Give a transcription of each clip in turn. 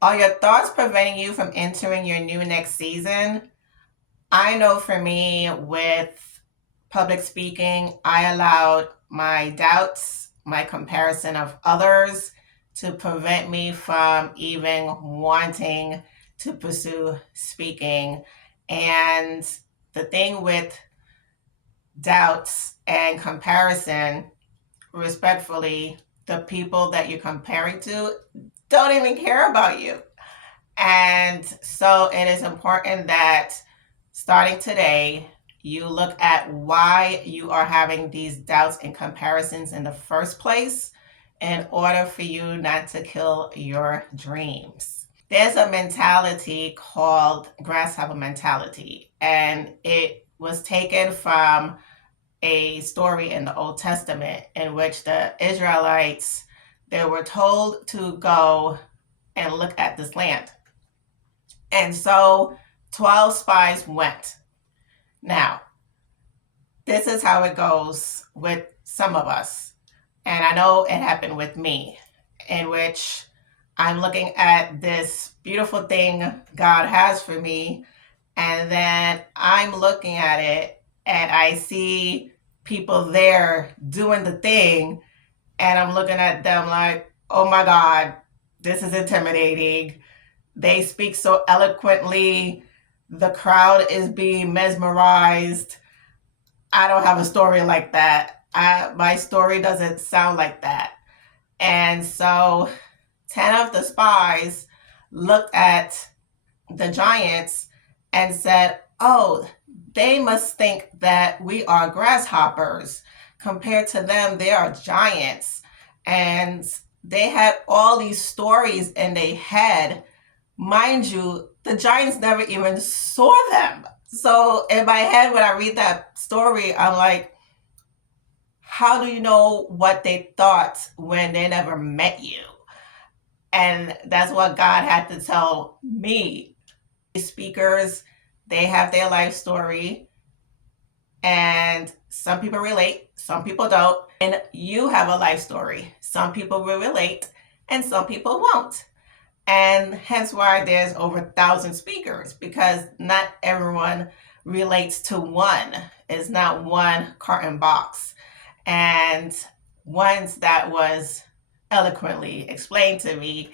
Are your thoughts preventing you from entering your new next season? I know for me, with public speaking, I allowed my doubts, my comparison of others to prevent me from even wanting to pursue speaking. And the thing with doubts and comparison, respectfully, the people that you're comparing to don't even care about you. And so it is important that starting today, you look at why you are having these doubts and comparisons in the first place in order for you not to kill your dreams. There's a mentality called grasshopper mentality, and it was taken from a story in the Old Testament in which the Israelites they were told to go and look at this land. And so 12 spies went. Now, this is how it goes with some of us. And I know it happened with me, in which I'm looking at this beautiful thing God has for me, and then I'm looking at it and I see people there doing the thing, and I'm looking at them like, oh my God, this is intimidating. They speak so eloquently. The crowd is being mesmerized. I don't have a story like that. My story doesn't sound like that. And so 10 of the spies looked at the giants and said, oh, they must think that we are grasshoppers. Compared to them, they are giants. And they had all these stories in their head. Mind you, the giants never even saw them. So in my head, when I read that story, I'm like, how do you know what they thought when they never met you? And that's what God had to tell me. Speakers, they have their life story, and some people relate, some people don't. And you have a life story. Some people will relate, and some people won't. And hence why there's over 1,000 speakers, because not everyone relates to one. It's not one carton box. And once that was eloquently explained to me,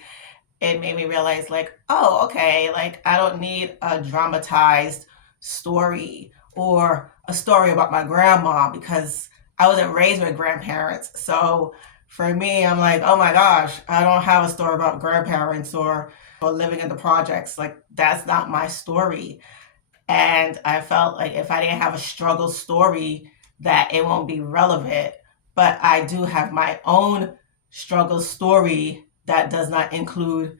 it made me realize, like, oh, okay, like I don't need a dramatized story or a story about my grandma, because I wasn't raised with grandparents. So for me, I'm like, oh my gosh, I don't have a story about grandparents or living in the projects. Like, that's not my story. And I felt like if I didn't have a struggle story, that it won't be relevant. But I do have my own struggle story that does not include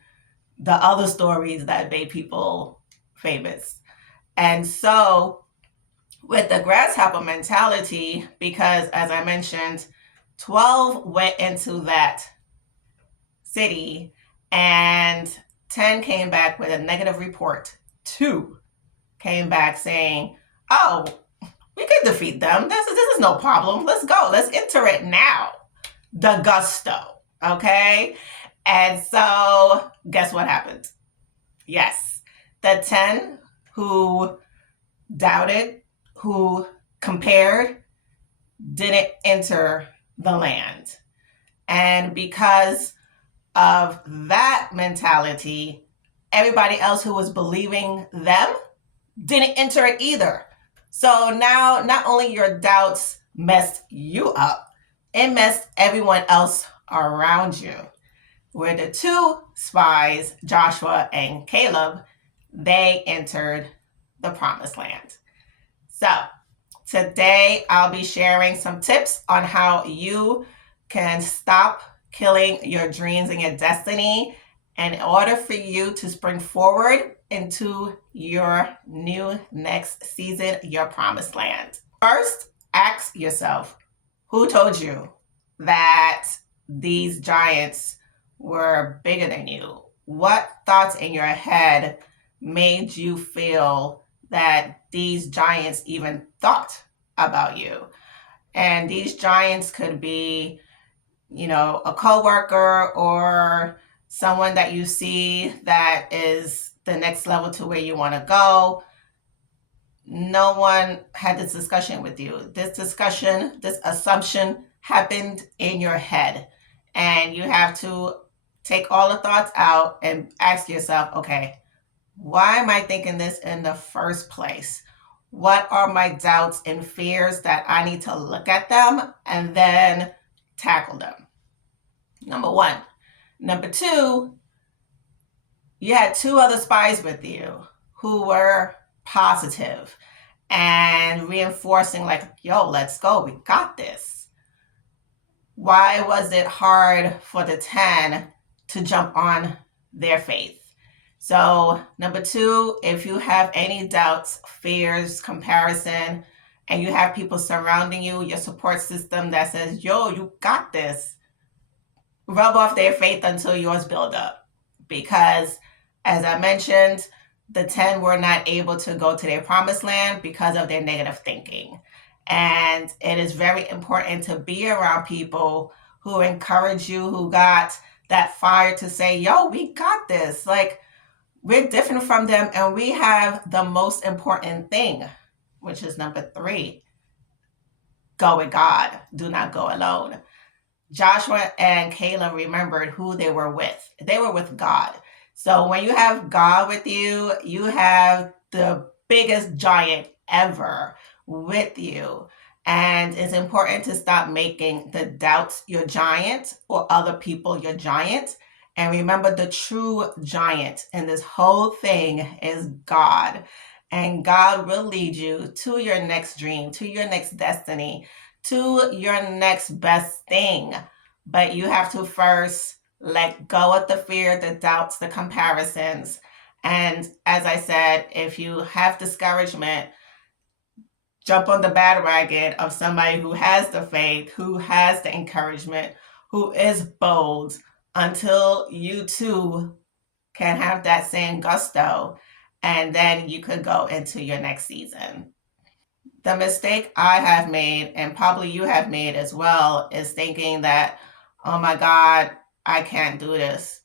the other stories that made people famous. And so, with the grasshopper mentality, because as I mentioned, 12 went into that city and 10 came back with a negative report. Two came back saying, oh, we can defeat them. This is no problem. Let's go. Let's enter it now. The gusto. Okay. And so, guess what happened? Yes. The 10 who doubted, who compared, didn't enter the land. And because of that mentality, everybody else who was believing them didn't enter it either. So now, not only your doubts messed you up, it messed everyone else around you. Where the two spies, Joshua and Caleb, they entered the promised land. So, today I'll be sharing some tips on how you can stop killing your dreams and your destiny in order for you to spring forward into your new next season, your promised land. First, ask yourself, who told you that these giants were bigger than you? What thoughts in your head made you feel that these giants even thought about you? And these giants could be, a coworker or someone that you see that is the next level to where you want to go. No one had this discussion with you. This discussion, this assumption happened in your head. And you have to take all the thoughts out and ask yourself, okay, why am I thinking this in the first place? What are my doubts and fears that I need to look at them and then tackle them? Number one. Number two, you had two other spies with you who were positive and reinforcing, like, yo, let's go, we got this. Why was it hard for the 10 to jump on their faith? So, number two, if you have any doubts, fears, comparison, and you have people surrounding you, your support system that says, yo, you got this, rub off their faith until yours build up. Because, as I mentioned, the 10 were not able to go to their promised land because of their negative thinking. And it is very important to be around people who encourage you, who got that fire to say, yo, we got this. Like, we're different from them, and we have the most important thing, which is number three: go with God. Do not go alone. Joshua and Caleb remembered who they were with. They were with God. So when you have God with you, you have the biggest giant ever with you. And it's important to stop making the doubts your giant or other people your giant. And remember, the true giant in this whole thing is God. And God will lead you to your next dream, to your next destiny, to your next best thing. But you have to first let go of the fear, the doubts, the comparisons. And as I said, if you have discouragement, jump on the bandwagon of somebody who has the faith, who has the encouragement, who is bold, until you too can have that same gusto, and then you could go into your next season. The mistake I have made, and probably you have made as well, is thinking that, oh my God, I can't do this.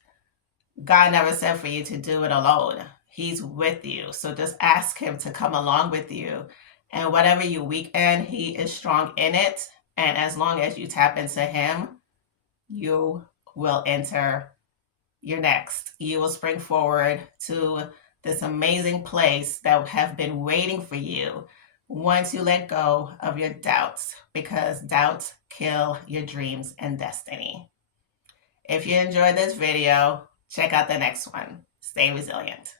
God never said for you to do it alone. He's with you. So just ask Him to come along with you. And whatever you weak in, He is strong in it. And as long as you tap into Him, you will enter your next. You will spring forward to this amazing place that have been waiting for you once you let go of your doubts, because doubts kill your dreams and destiny. If you enjoyed this video, check out the next one. Stay resilient.